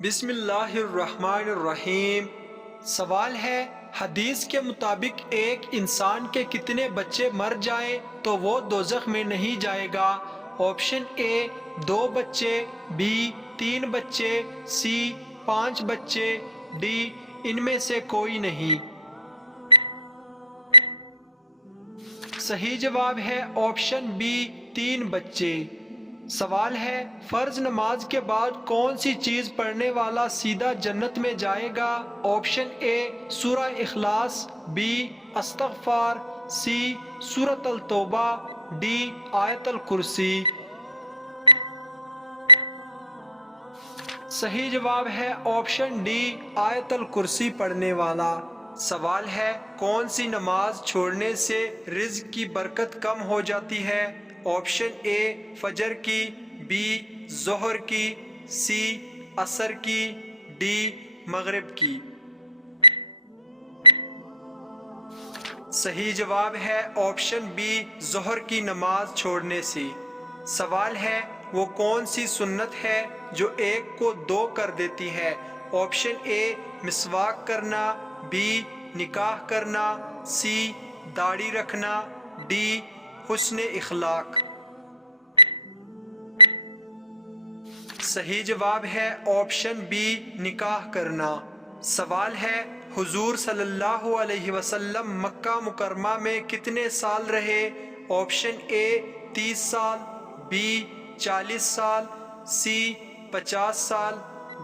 بسم اللہ الرحمن الرحیم۔ سوال ہے، حدیث کے مطابق ایک انسان کے کتنے بچے مر جائیں تو وہ دوزخ میں نہیں جائے گا؟ آپشن اے 2 بچے، بی 3 بچے، سی 5 بچے، ڈی ان میں سے کوئی نہیں۔ صحیح جواب ہے آپشن بی 3 بچے۔ سوال ہے، فرض نماز کے بعد کون سی چیز پڑھنے والا سیدھا جنت میں جائے گا؟ آپشن اے سورہ اخلاص، بی استغفار، سی سورۃ التوبہ، ڈی آیت الکرسی۔ صحیح جواب ہے آپشن ڈی آیت الکرسی پڑھنے والا۔ سوال ہے، کون سی نماز چھوڑنے سے رزق کی برکت کم ہو جاتی ہے؟ آپشن اے فجر کی، بی ظہر کی، سی عصر کی، ڈی مغرب کی۔ صحیح جواب ہے آپشن بی ظہر کی نماز چھوڑنے سے۔ سوال ہے، وہ کون سی سنت ہے جو ایک کو 2 کر دیتی ہے؟ آپشن اے مسواک کرنا، بی نکاح کرنا، سی داڑھی رکھنا، ڈی حسن اخلاق۔ صحیح جواب ہے آپشن بی نکاح کرنا۔ سوال ہے، حضور صلی اللہ علیہ وسلم مکہ مکرمہ میں کتنے سال رہے؟ آپشن اے 30 سال، بی 40 سال، سی 50 سال،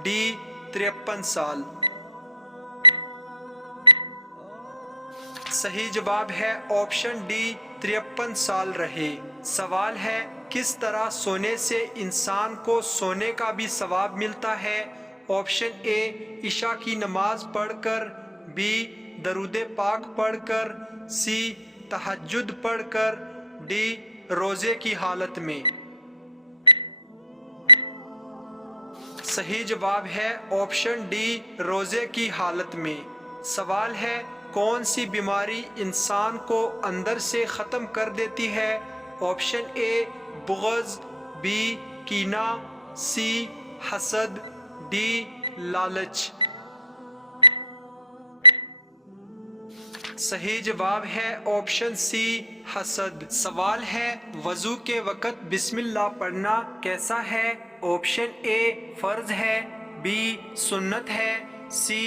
ڈی 53 سال۔ صحیح جواب ہے آپشن ڈی 53 سال رہے۔ سوال ہے، کس طرح سونے سے انسان کو سونے کا بھی ثواب ملتا ہے؟ آپشن اے عشاء کی نماز پڑھ کر، بی درود پاک پڑھ کر، سی تہجد پڑھ کر، ڈی روزے کی حالت میں۔ صحیح جواب ہے آپشن ڈی روزے کی حالت میں۔ سوال ہے، کون سی بیماری انسان کو اندر سے ختم کر دیتی ہے؟ آپشن اے بغض، بی کینہ، سی حسد، ڈی لالچ۔ صحیح جواب ہے آپشن سی حسد۔ سوال ہے، وضو کے وقت بسم اللہ پڑھنا کیسا ہے؟ آپشن اے فرض ہے، بی سنت ہے، سی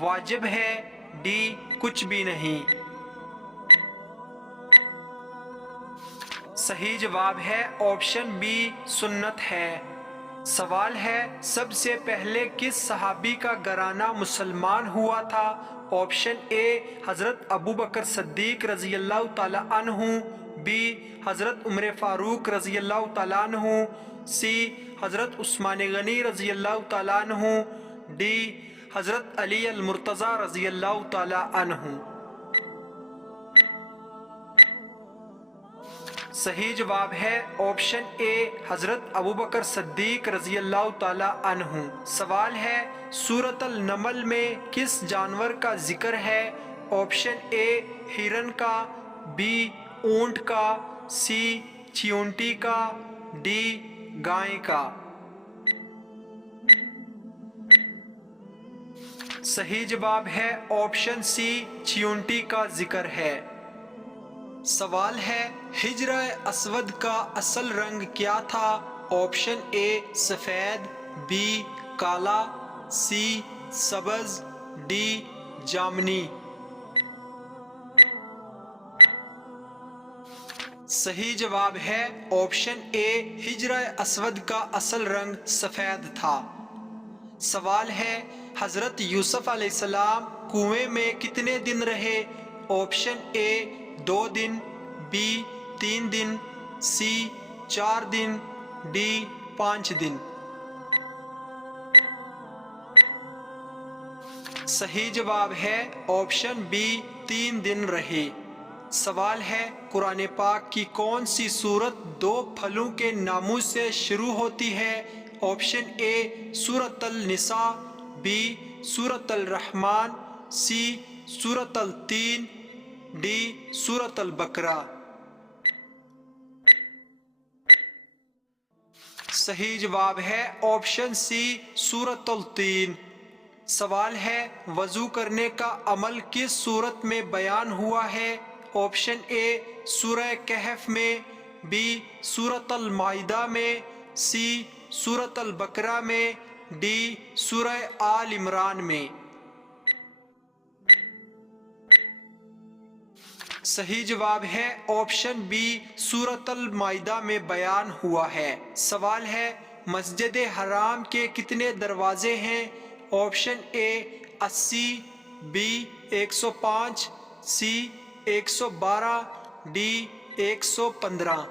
واجب ہے، ڈی کچھ بھی نہیں۔ صحیح جواب ہے آپشن بی سنت ہے۔ سوال ہے، سب سے پہلے کس صحابی کا گھرانہ مسلمان ہوا تھا؟ آپشن اے حضرت ابوبکر صدیق رضی اللہ تعالی عنہ، بی حضرت عمر فاروق رضی اللہ تعالی عنہ، سی حضرت عثمان غنی رضی اللہ تعالی عنہ، ڈی حضرت علی المرتضی رضی اللہ تعالی عنہ۔ صحیح جواب ہے آپشن اے حضرت ابوبکر صدیق رضی اللہ تعالی عنہ۔ سوال ہے، سورۃ النمل میں کس جانور کا ذکر ہے؟ آپشن اے ہرن کا، بی اونٹ کا، سی چیونٹی کا، ڈی گائے کا۔ صحیح جواب ہے آپشن سی چیونٹی کا ذکر ہے۔ سوال ہے، حجرہ اسود کا اصل رنگ کیا تھا؟ آپشن اے سفید، بی کالا، سی سبز، ڈی جامنی۔ صحیح جواب ہے آپشن اے حجرہ اسود کا اصل رنگ سفید تھا۔ سوال ہے، حضرت یوسف علیہ السلام کنویں میں کتنے دن رہے؟ آپشن اے 2 دن، بی 3 دن، سی 4 دن، ڈی 5 دن۔ صحیح جواب ہے آپشن بی 3 دن رہے۔ سوال ہے، قرآن پاک کی کون سی سورت 2 پھلوں کے ناموں سے شروع ہوتی ہے؟ آپشن اے سورۃ النساء، بی سورۃ الرحمن، سی سورۃ التین، ڈی سورۃ البقرہ۔ صحیح جواب ہے آپشن سی سورۃ التین۔ سوال ہے وضو کرنے کا عمل کس صورت میں بیان ہوا ہے؟ آپشن اے سورہ کہف میں، بی سورۃ المائدہ میں، سی سورۃ البقرہ میں، ڈی سورہ آل عمران میں۔ صحیح جواب ہے آپشن بی سورۃ المائدہ میں بیان ہوا ہے۔ سوال ہے مسجد حرام کے کتنے دروازے ہیں؟ Option A 80، B 105، C 112، D 115۔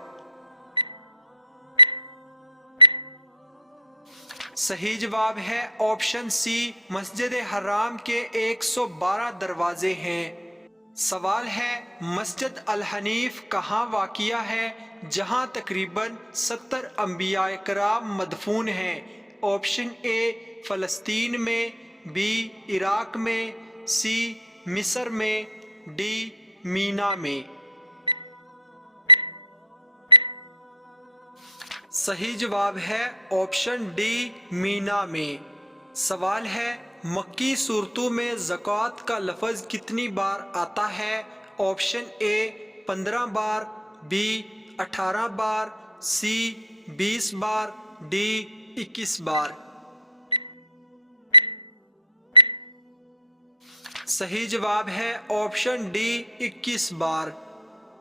صحیح جواب ہے آپشن سی مسجد حرام کے 112 دروازے ہیں۔ سوال ہے مسجد الحنیف کہاں واقع ہے جہاں تقریباً 70 انبیاء کرام مدفون ہیں؟ آپشن اے فلسطین میں، بی عراق میں، سی مصر میں، ڈی مینا میں۔ صحیح جواب ہے آپشن ڈی مینا میں۔ سوال ہے مکی صورتوں میں زکوٰۃ کا لفظ کتنی بار آتا ہے؟ آپشن اے 15 بار، بی 18 بار، سی 20 بار، ڈی 21 بار۔ صحیح جواب ہے آپشن ڈی 21 بار۔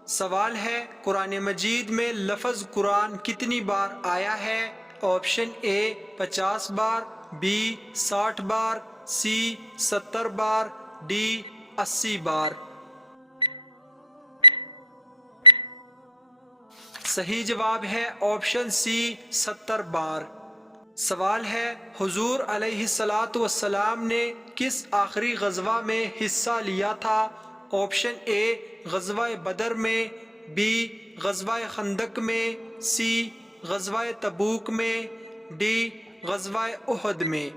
سوال ہے قرآن مجید میں لفظ قرآن کتنی بار آیا ہے؟ آپشن اے 50 بار، بی 60 بار، سی 70 بار، ڈی 80 بار۔ صحیح جواب ہے آپشن سی 70 بار۔ سوال ہے حضور علیہ الصلاۃ والسلام نے کس آخری غزوہ میں حصہ لیا تھا؟ آپشن اے غزوہ بدر میں، بی غزوہ خندق میں، سی غزوہ تبوک میں، ڈی غزوہ احد میں۔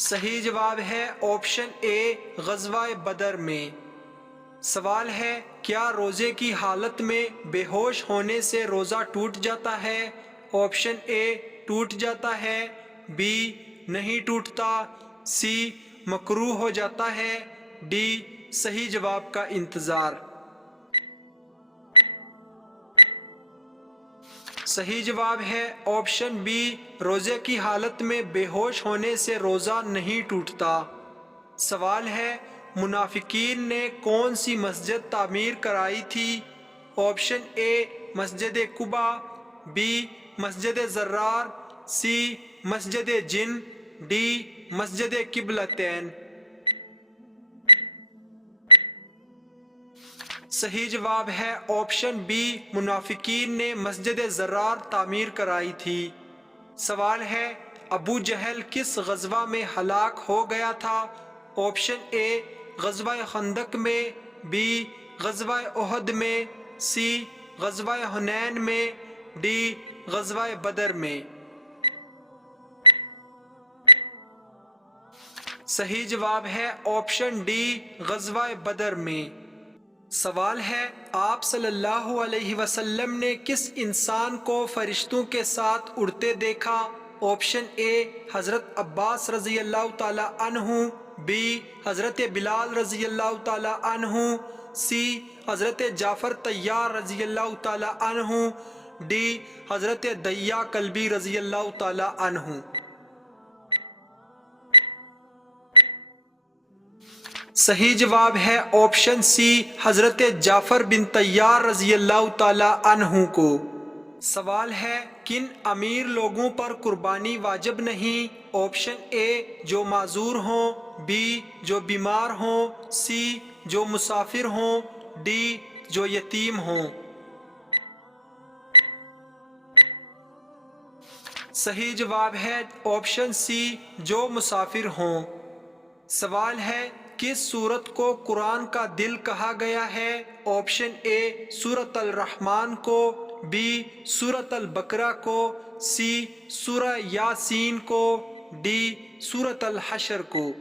صحیح جواب ہے آپشن اے غزوہ بدر میں۔ سوال ہے کیا روزے کی حالت میں بے ہوش ہونے سے روزہ ٹوٹ جاتا ہے؟ آپشن اے ٹوٹ جاتا ہے، بی نہیں ٹوٹتا، سی مکروہ ہو جاتا ہے، ڈی صحیح جواب کا انتظار۔ صحیح جواب ہے آپشن بی روزے کی حالت میں بے ہوش ہونے سے روزہ نہیں ٹوٹتا۔ سوال ہے منافقین نے کون سی مسجد تعمیر کرائی تھی؟ Option a Masjid Quba, be مسجد زرار، سی مسجد جن، ڈی مسجد قبلتین۔ صحیح جواب ہے آپشن بی منافقین نے مسجد زرار تعمیر کرائی تھی۔ سوال ہے ابو جہل کس غزوہ میں ہلاک ہو گیا تھا؟ آپشن اے غزوہ خندق میں، بی غزوہ احد میں، سی غزوہ حنین میں، ڈی غزوہ بدر میں۔ صحیح جواب ہے آپشن ڈی غزوہ بدر میں۔ سوال ہے آپ صلی اللہ علیہ وسلم نے کس انسان کو فرشتوں کے ساتھ اڑتے دیکھا؟ آپشن اے حضرت عباس رضی اللہ تعالی عنہ، بی حضرت بلال رضی اللہ تعالی عنہ، سی حضرت جعفر طیار رضی اللہ تعالی عنہ، ڈی حضرت دیا کلبی رضی اللہ تعالی عنہ۔ صحیح جواب ہے آپشن سی حضرت جعفر بن طیار رضی اللہ تعالی عنہ کو۔ سوال ہے کن امیر لوگوں پر قربانی واجب نہیں؟ آپشن اے جو معذور ہوں، بی جو بیمار ہوں، سی جو مسافر ہوں، ڈی جو یتیم ہوں۔ صحیح جواب ہے آپشن سی جو مسافر ہوں۔ سوال ہے کس سورت کو قرآن کا دل کہا گیا ہے؟ آپشن اے سورۃ الرحمن کو، بی سورۃ البقرہ کو، سی سورہ یاسین کو، ڈی سورۃ الحشر کو۔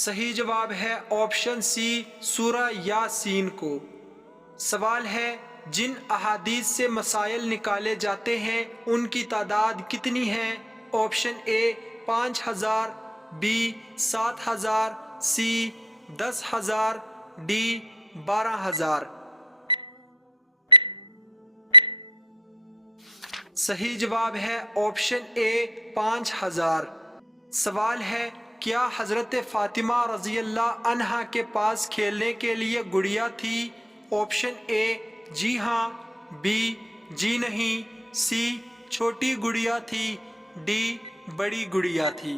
صحیح جواب ہے آپشن سی سورہ یاسین کو۔ سوال ہے جن احادیث سے مسائل نکالے جاتے ہیں ان کی تعداد کتنی ہے؟ Option A 5000، B 7000، C 10,000، D 12,000۔ صحیح جواب ہے آپشن اے 5000۔ سوال ہے کیا حضرت فاطمہ رضی اللہ عنہا کے پاس کھیلنے کے لیے گڑیا تھی؟ آپشن اے جی ہاں، بی جی نہیں، سی چھوٹی گڑیا تھی، ڈی بڑی گڑیا تھی۔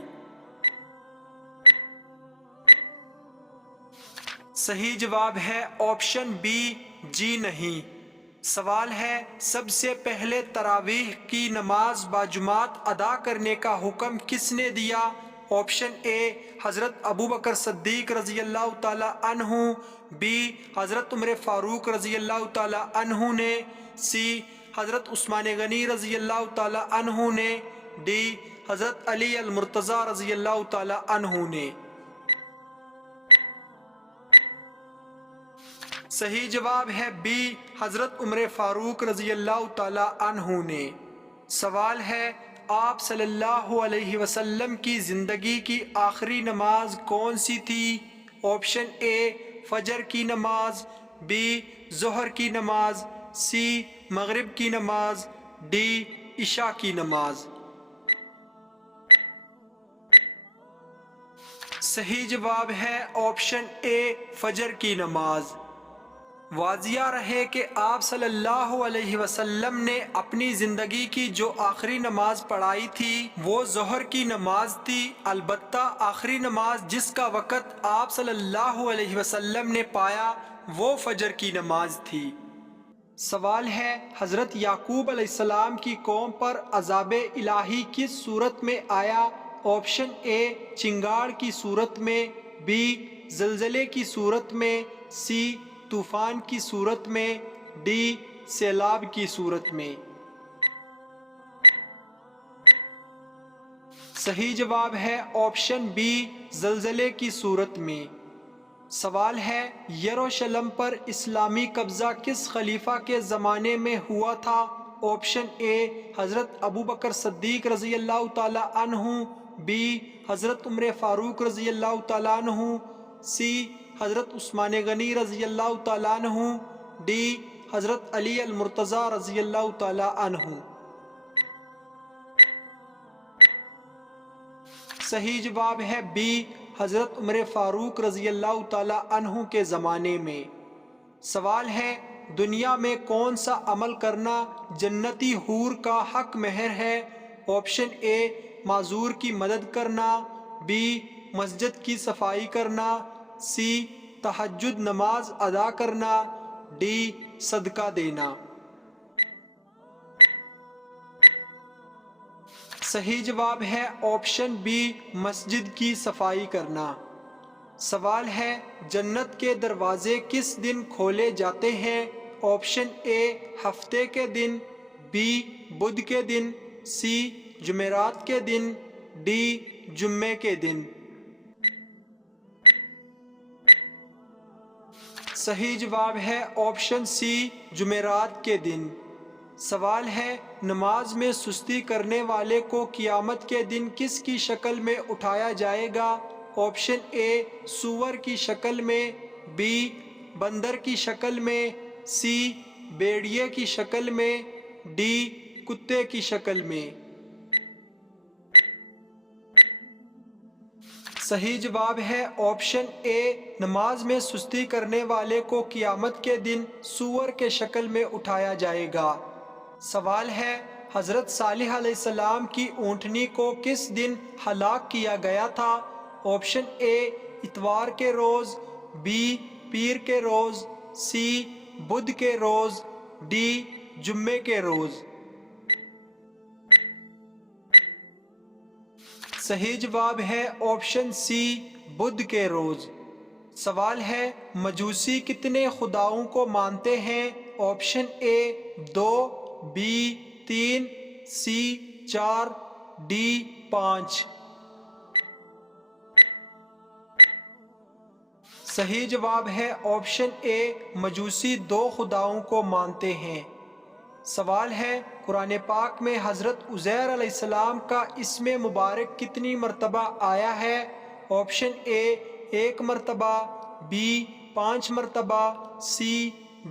صحیح جواب ہے آپشن بی جی نہیں۔ سوال ہے سب سے پہلے تراویح کی نماز باجماعت ادا کرنے کا حکم کس نے دیا؟ آپشن اے حضرت ابوبکر صدیق رضی اللہ تعالی عنہ، بی حضرت عمر فاروق رضی اللہ تعالی عنہ نے، سی حضرت عثمان غنی رضی اللہ تعالی عنہ نے، ڈی حضرت علی المرتضی رضی اللہ تعالی عنہ نے۔ صحیح جواب ہے بی حضرت عمر فاروق رضی اللہ تعالی عنہ نے۔ سوال ہے آپ صلی اللہ علیہ وسلم کی زندگی کی آخری نماز کون سی تھی؟ آپشن اے فجر کی نماز، بی ظہر کی نماز، سی مغرب کی نماز، ڈی عشاء کی نماز۔ صحیح جواب ہے آپشن اے فجر کی نماز۔ واضح رہے کہ آپ صلی اللہ علیہ وسلم نے اپنی زندگی کی جو آخری نماز پڑھائی تھی وہ ظہر کی نماز تھی، البتہ آخری نماز جس کا وقت آپ صلی اللہ علیہ وسلم نے پایا وہ فجر کی نماز تھی۔ سوال ہے حضرت یعقوب علیہ السلام کی قوم پر عذاب الہی کس صورت میں آیا؟ آپشن اے چنگاڑ کی صورت میں، بی زلزلے کی صورت میں، سی طوفان کی صورت میں، ڈی سیلاب کی صورت میں۔ صحیح جواب ہے آپشن بی زلزلے کی صورت میں۔ سوال ہے یروشلم پر اسلامی قبضہ کس خلیفہ کے زمانے میں ہوا تھا؟ آپشن اے حضرت ابوبکر صدیق رضی اللہ تعالی عنہ، بی حضرت عمر فاروق رضی اللہ تعالی عنہ، سی حضرت عثمان غنی رضی اللہ تعالی عنہ، ڈی حضرت علی المرتضی رضی اللہ تعالی عنہ۔ صحیح جواب ہے بی حضرت عمر فاروق رضی اللہ تعالی عنہ کے زمانے میں۔ سوال ہے دنیا میں کون سا عمل کرنا جنتی حور کا حق مہر ہے؟ آپشن اے معذور کی مدد کرنا، بی مسجد کی صفائی کرنا، سی تہجد نماز ادا کرنا، ڈی صدقہ دینا۔ صحیح جواب ہے آپشن بی مسجد کی صفائی کرنا۔ سوال ہے جنت کے دروازے کس دن کھولے جاتے ہیں؟ آپشن اے ہفتے کے دن، بی بدھ کے دن، سی جمعرات کے دن، ڈی جمعے کے دن۔ صحیح جواب ہے آپشن سی جمعرات کے دن۔ سوال ہے نماز میں سستی کرنے والے کو قیامت کے دن کس کی شکل میں اٹھایا جائے گا؟ آپشن اے سور کی شکل میں، بی بندر کی شکل میں، سی بھیڑیے کی شکل میں، ڈی کتے کی شکل میں۔ صحیح جواب ہے آپشن اے نماز میں سستی کرنے والے کو قیامت کے دن سور کے شکل میں اٹھایا جائے گا۔ سوال ہے حضرت صالح علیہ السلام کی اونٹنی کو کس دن ہلاک کیا گیا تھا؟ آپشن اے اتوار کے روز، بی پیر کے روز، سی بدھ کے روز، ڈی جمعے کے روز۔ صحیح جواب ہے آپشن سی بدھ کے روز۔ سوال ہے مجوسی کتنے خداؤں کو مانتے ہیں؟ Option A 2، B 3، C 4، D 5۔ صحیح جواب ہے آپشن اے، مجوسی دو خداؤں کو مانتے ہیں۔ سوال ہے، قرآن پاک میں حضرت عزیر علیہ السلام کا اسم مبارک کتنی مرتبہ آیا ہے؟ آپشن اے 1 مرتبہ، بی 5 مرتبہ، سی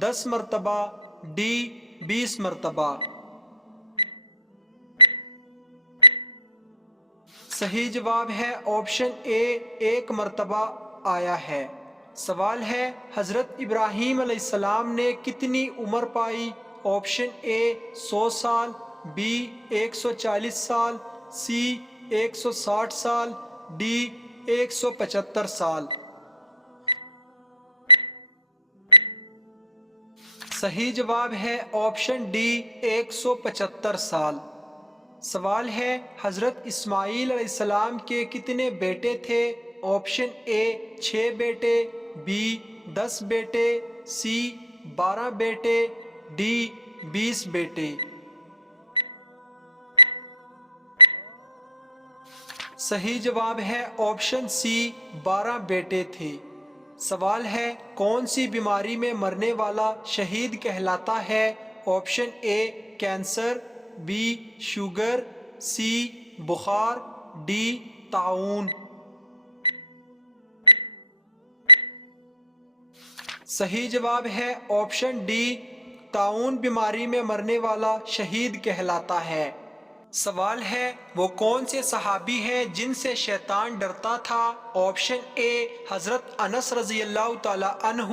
10 مرتبہ، ڈی 20 مرتبہ۔ صحیح جواب ہے آپشن اے 1 مرتبہ آیا ہے۔ سوال ہے، حضرت ابراہیم علیہ السلام نے کتنی عمر پائی؟ آپشن اے 100 سال، بی 140 سال، سی 160 سال، ڈی 175 سال۔ صحیح جواب ہے آپشن ڈی 175 سال۔ سوال ہے، حضرت اسماعیل علیہ السلام کے کتنے بیٹے تھے؟ آپشن اے 6 بیٹے، بی 10 بیٹے، سی 12 بیٹے، ڈی 20 بیٹے۔ صحیح جواب ہے آپشن سی 12 بیٹے تھے۔ سوال ہے، کون سی بیماری میں مرنے والا شہید کہلاتا ہے؟ Option A cancer, B sugar, C بخار، ڈی طاعون۔ صحیح جواب ہے آپشن ڈی، طاعون بیماری میں مرنے والا شہید کہلاتا ہے۔ سوال ہے، وہ کون سے صحابی ہیں جن سے شیطان ڈرتا تھا؟ آپشن اے حضرت انس رضی اللہ تعالی عنہ،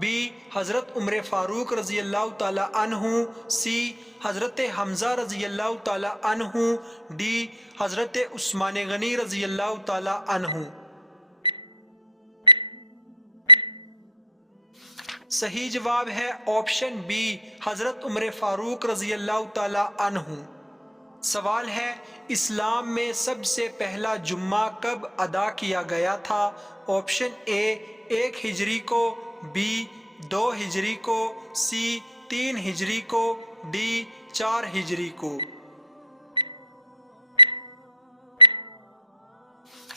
بی حضرت عمر فاروق رضی اللہ تعالی عنہ، سی حضرت حمزہ رضی اللہ تعالی عنہ، ڈی حضرت عثمان غنی رضی اللہ تعالی عنہ۔ صحیح جواب ہے آپشن بی، حضرت عمر فاروق رضی اللہ تعالی عنہ۔ سوال ہے، اسلام میں سب سے پہلا جمعہ کب ادا کیا گیا تھا؟ آپشن اے 1 ہجری کو، بی 2 ہجری کو، سی 3 ہجری کو، ڈی 4 ہجری کو۔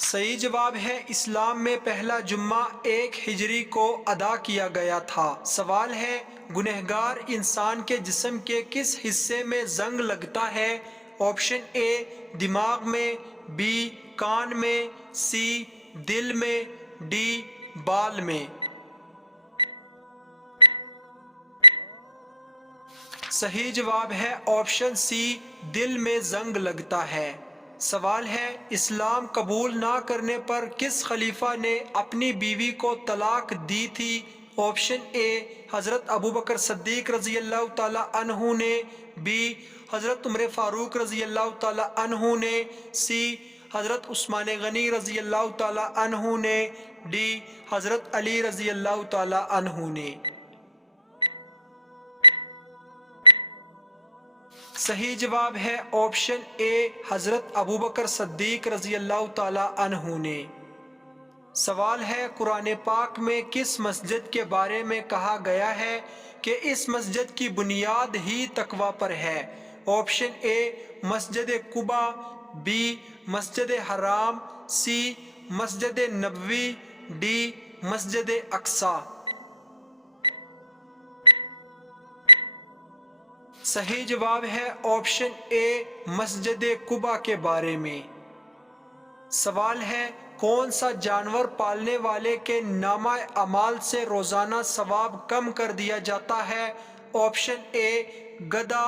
صحیح جواب ہے اسلام میں پہلا جمعہ 1 ہجری کو ادا کیا گیا تھا۔ سوال ہے، گنہگار انسان کے جسم کے کس حصے میں زنگ لگتا ہے؟ آپشن اے دماغ میں، بی کان میں، سی دل میں، ڈی بال میں۔ صحیح جواب ہے آپشن سی، دل میں زنگ لگتا ہے۔ سوال ہے، اسلام قبول نہ کرنے پر کس خلیفہ نے اپنی بیوی کو طلاق دی تھی؟ آپشن اے حضرت ابوبکر صدیق رضی اللہ تعالی عنہ نے، بی حضرت عمر فاروق رضی اللہ تعالی عنہ نے، سی حضرت عثمان غنی رضی اللہ تعالی عنہ نے، ڈی حضرت علی رضی اللہ تعالی عنہ نے۔ صحیح جواب ہے آپشن اے حضرت ابوبکر صدیق رضی اللہ تعالی عنہ نے۔ سوال ہے، قرآن پاک میں کس مسجد کے بارے میں کہا گیا ہے کہ اس مسجد کی بنیاد ہی تقوی پر ہے؟ Option a Masjid Quba, be مسجد حرام، سی مسجد نبوی، ڈی مسجد اقصی۔ صحیح جواب ہے آپشن اے مسجد قباء کے بارے میں۔ سوال ہے، کون سا جانور پالنے والے کے نامہ اعمال سے روزانہ ثواب کم کر دیا جاتا ہے؟ آپشن اے گدھا،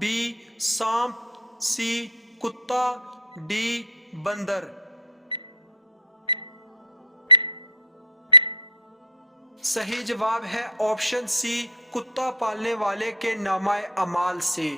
بی سانپ، سی کتا، ڈی بندر۔ صحیح جواب ہے آپشن سی، کتا پالنے والے کے نامہ اعمال سے۔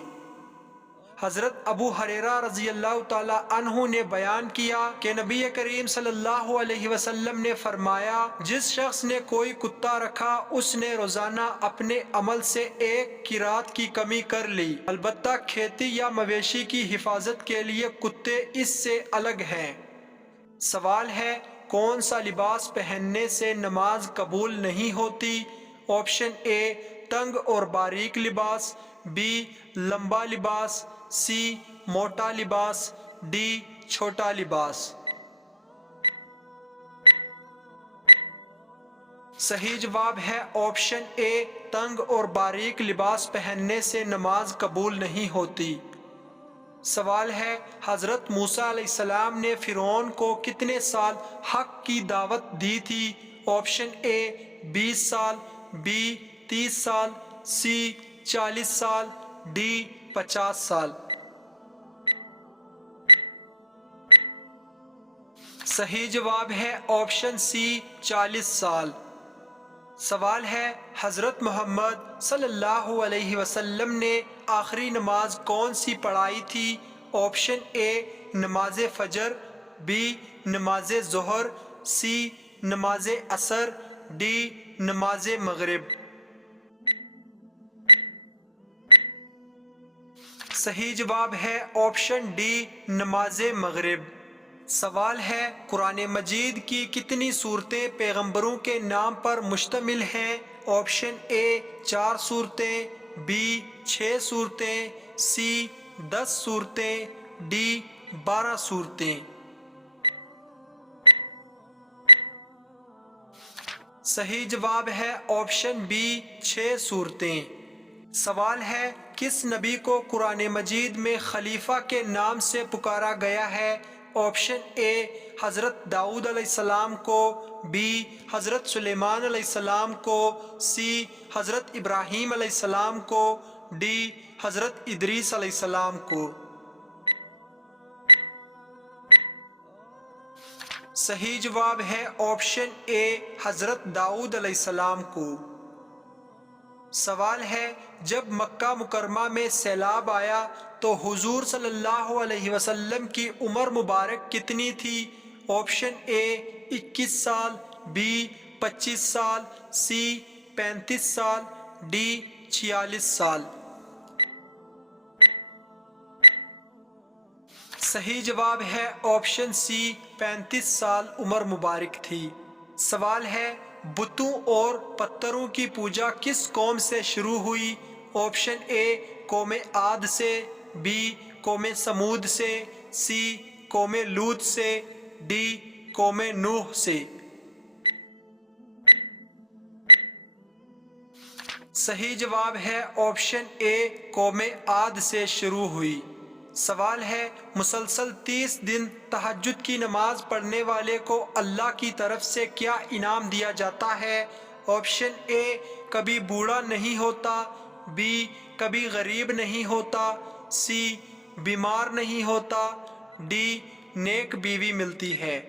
حضرت ابو ہریرہ رضی اللہ تعالی عنہ نے بیان کیا کہ نبی کریم صلی اللہ علیہ وسلم نے فرمایا، جس شخص نے کوئی کتا رکھا اس نے روزانہ اپنے عمل سے 1 قیرات کی کمی کر لی، البتہ کھیتی یا مویشی کی حفاظت کے لیے کتے اس سے الگ ہیں۔ سوال ہے، کون سا لباس پہننے سے نماز قبول نہیں ہوتی؟ آپشن اے تنگ اور باریک لباس، بی لمبا لباس، سی موٹا لباس، ڈی چھوٹا لباس۔ صحیح جواب ہے آپشن اے، تنگ اور باریک لباس پہننے سے نماز قبول نہیں ہوتی۔ سوال ہے، حضرت موسیٰ علیہ السلام نے فرعون کو کتنے سال حق کی دعوت دی تھی؟ آپشن اے 20 سال، بی 30 سال، سی 40 سال، ڈی 50 سال۔ صحیح جواب ہے آپشن سی 40 سال۔ سوال ہے، حضرت محمد صلی اللہ علیہ وسلم نے آخری نماز کون سی پڑھائی تھی؟ آپشن اے نماز فجر، بی نماز ظہر، سی نماز عصر، ڈی نماز مغرب۔ صحیح جواب ہے آپشن ڈی نماز مغرب۔ سوال ہے، قرآن مجید کی کتنی صورتیں پیغمبروں کے نام پر مشتمل ہیں؟ آپشن اے 4 صورتیں، بی 6 صورتیں، سی 10 صورتیں، ڈی 12 صورتیں۔ صحیح جواب ہے آپشن بی 6 صورتیں۔ سوال ہے، کس نبی کو قرآن مجید میں خلیفہ کے نام سے پکارا گیا ہے؟ آپشن اے حضرت داؤد علیہ السلام کو، بی حضرت سلیمان علیہ السلام کو، سی حضرت ابراہیم علیہ السلام کو، ڈی حضرت ادریس علیہ السلام کو۔ صحیح جواب ہے آپشن اے حضرت داؤد علیہ السلام کو۔ سوال ہے، جب مکہ مکرمہ میں سیلاب آیا تو حضور صلی اللہ علیہ وسلم کی عمر مبارک کتنی تھی؟ آپشن اے 21 سال، بی 25 سال، سی 35 سال، ڈی 46 سال۔ صحیح جواب ہے آپشن سی 35 سال عمر مبارک تھی۔ سوال ہے، بتوں اور پتھروں کی پوجا کس قوم سے شروع ہوئی؟ آپشن اے قوم عاد سے، بی قوم سمود سے، سی قوم لوط سے، ڈی قوم نوح سے۔ صحیح جواب ہے آپشن اے قوم عاد سے شروع ہوئی۔ سوال ہے، مسلسل 30 دن تہجد کی نماز پڑھنے والے کو اللہ کی طرف سے کیا انعام دیا جاتا ہے؟ آپشن اے کبھی بوڑھا نہیں ہوتا، بی کبھی غریب نہیں ہوتا، سی بیمار نہیں ہوتا، ڈی نیک بیوی ملتی ہے۔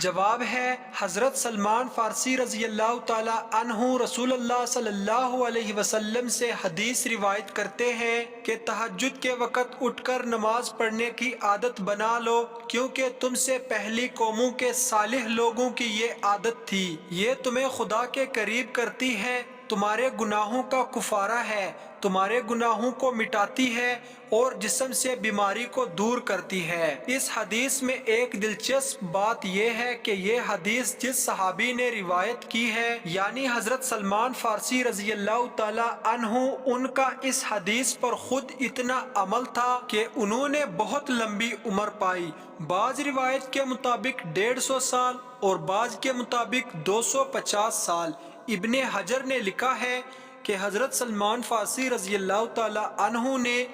جواب ہے، حضرت سلمان فارسی رضی اللہ تعالیٰ عنہ رسول اللہ صلی اللہ علیہ وسلم سے حدیث روایت کرتے ہیں کہ تہجد کے وقت اٹھ کر نماز پڑھنے کی عادت بنا لو، کیونکہ تم سے پہلی قوموں کے صالح لوگوں کی یہ عادت تھی۔ یہ تمہیں خدا کے قریب کرتی ہے، تمہارے گناہوں کا کفارہ ہے، تمہارے گناہوں کو مٹاتی ہے اور جسم سے بیماری کو دور کرتی ہے۔ اس حدیث میں ایک دلچسپ بات یہ ہے کہ یہ حدیث جس صحابی نے روایت کی ہے یعنی حضرت سلمان فارسی رضی اللہ تعالیٰ عنہ، ان کا اس حدیث پر خود اتنا عمل تھا کہ انہوں نے بہت لمبی عمر پائی۔ بعض روایت کے مطابق 150 سال اور بعض کے مطابق 250 سال۔ ابن حجر نے لکھا ہے کہ حضرت سلمان فارسی رضی اللہ تعالیٰ عنہ نے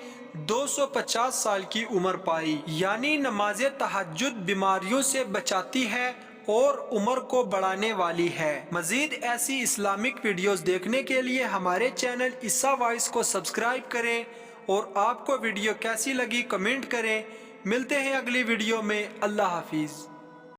250 سال کی عمر پائی، یعنی نماز تہجد بیماریوں سے بچاتی ہے اور عمر کو بڑھانے والی ہے۔ مزید ایسی اسلامک ویڈیوز دیکھنے کے لیے ہمارے چینل عیسیٰ وائس کو سبسکرائب کریں، اور آپ کو ویڈیو کیسی لگی کمنٹ کریں۔ ملتے ہیں اگلی ویڈیو میں۔ اللہ حافظ۔